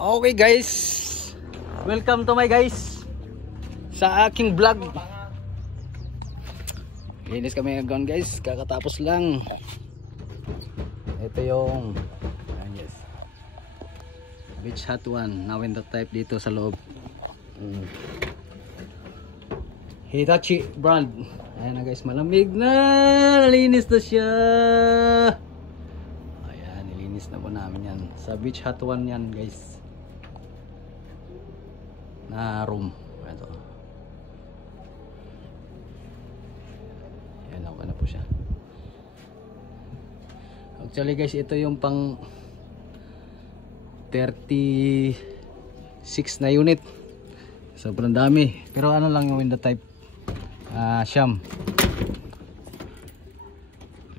Okay guys, welcome to my guys sa aking vlog. Linis kami ngayon guys, kakatapos lang. Ito yung yes, Beach Hut 1 na window type dito sa loob. Hitachi brand. Ayan na guys, malamig na, nalinis na siya. Ayan, nilinis na po namin yan sa Beach Hut 1 yan guys na room. Ito. Ayan, okay na po siya. Actually guys, ito yung pang 36 na unit. Sobrang dami. Pero ano lang yung window type, Siam.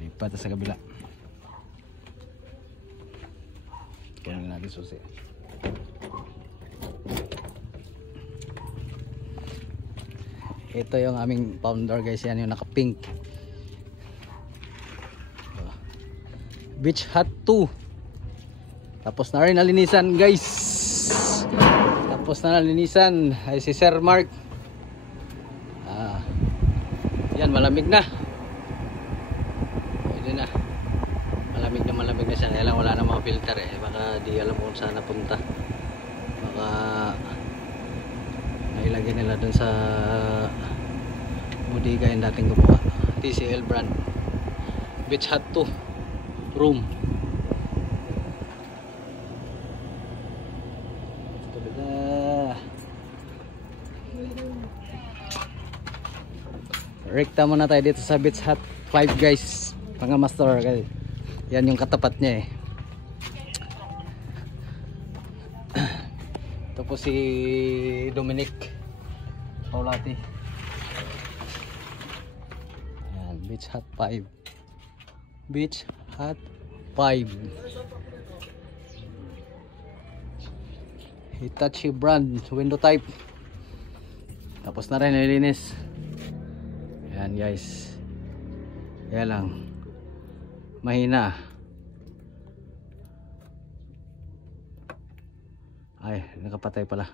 Lipat sa kabila. Kaya natin susi. Ito yung aming founder guys, yan yung naka pink. Beach Hut 2. Tapos na rin nalinisan guys. Tapos na nalinisan ay si Sir Mark. Yan, malamig na. Pwede na. Malamig na siya. Kaya lang wala na mga filter eh. Baka di alam kung saan napunta. Baka nailagay nila dun sa bodega yung dating gumawa. TCL brand. Beach Hut 2 room. Rekta muna tayo dito sa Beach Hut 5 guys, mga master guys. Yan yung katapat niya eh. Ito po si Dominic Paulati. Yan, Beach Hut 5. Beach Hut 5. Hitachi brand window type. Tapos na rin nilinis. Yan guys. Kaya lang mahina. Ay, nakapatay pala.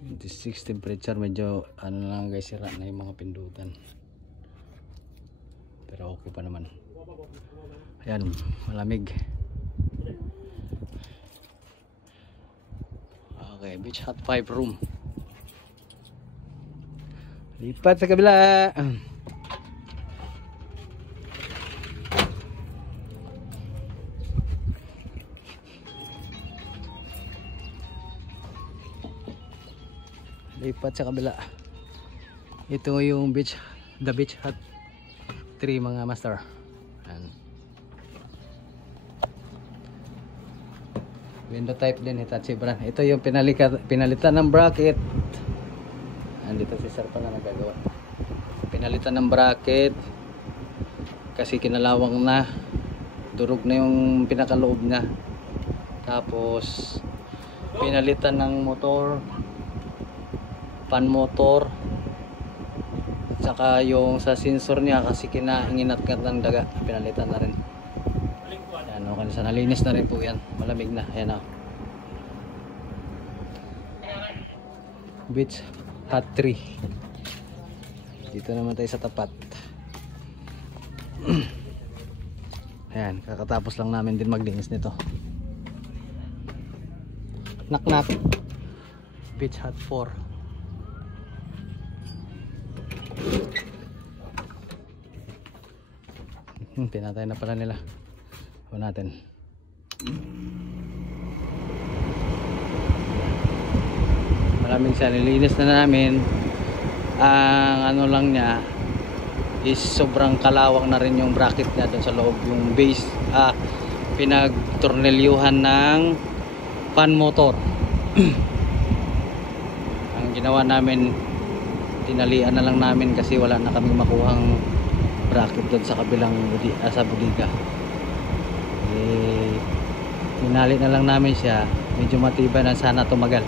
26 temperature, medyo ano lang guys, sira na yung mga pindutan. Pero okay pa naman. Ayan, malamig. Okay, Beach Hut 5 room. Lipat sa kabila. Lipat sa kabila. Ito yung the Beach Hut 3 mga master. Ayan. Window type din, Hitachi brand. Ito yung pinalitan ng bracket. Andito si Sir pala nagagawa. Pinalitan ng bracket kasi kinalawang na, durog na yung pinakaloob niya. Tapos pinalitan ng motor, pan motor, saka yung sa sensor niya kasi kinainginat-kat ng daga, pinalitan na rin. Ayan, okay, sa nalinis na rin po yan, malamig na. Ayan o, Beach Hut 3. Dito naman tayo sa tapat. Ayan, kakatapos lang namin din maglinis nito. Knock knock. Beach Hut 4. Pinatay na pala nila. Huwag natin. Maraming siya, nilinis na namin. Ang ano lang niya is sobrang kalawang na rin yung bracket niya doon sa loob, yung base, pinagtornelyuhan ng fan motor. Ang ginawa namin, tinalian na lang namin kasi wala na kaming makuhang bracket doon sa kabilang sa bodega. Tinali na lang namin siya, medyo matibay na, sana tumagal.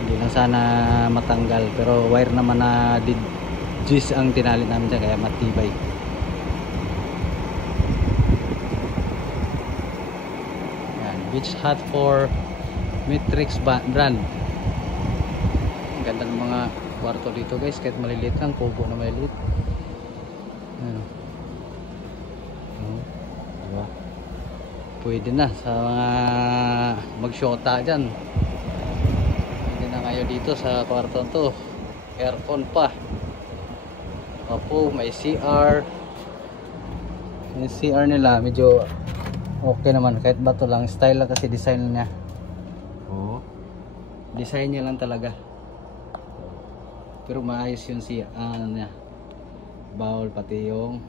Hindi lang sana matanggal, pero wire naman na Gis ang tinali namin dyan, kaya matibay. Beach Hut for Matrix brand. Ang ganda ng mga kwarto dito guys, kahit maliliit lang, kubo na maliliit. Ano? Diba? Pwede na sa mga magshota dyan. Pwede na kayo dito sa kwarto to. Aircon pa. Opo, may CR. Yung CR nila medyo okay naman, kahit bato lang, style lang kasi design niya. Oh. Design niya lang talaga. Pero maayos yung ano niya. Bowl pati yung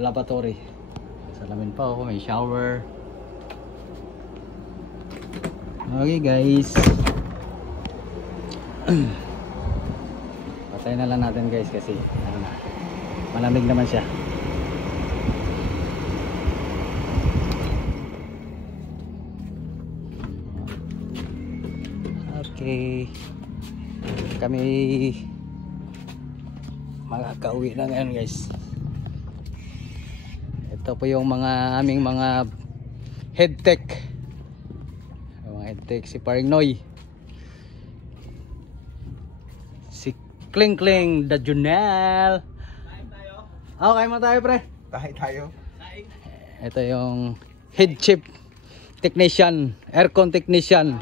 lavatory. Salamin pa ako, may shower. Okay guys. Patay na lang natin guys kasi malamig naman siya. Okay, kami makakauwi na ngayon guys. Ito po yung aming mga head tech. Yung mga head tech, si Paring Noy, si Kling Kling the Junel. Okay mo tayo pre. Tayo. Ito yung head chip technician, aircon technician.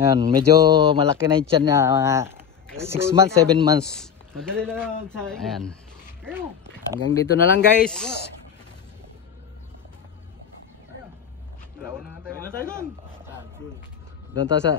Ayan, medyo malaki na yung tiyan niya, mga 6 months, 7 months. Madali lang sa ayan. Hanggang dito na lang guys. Doon tayo doon. Doon tayo sa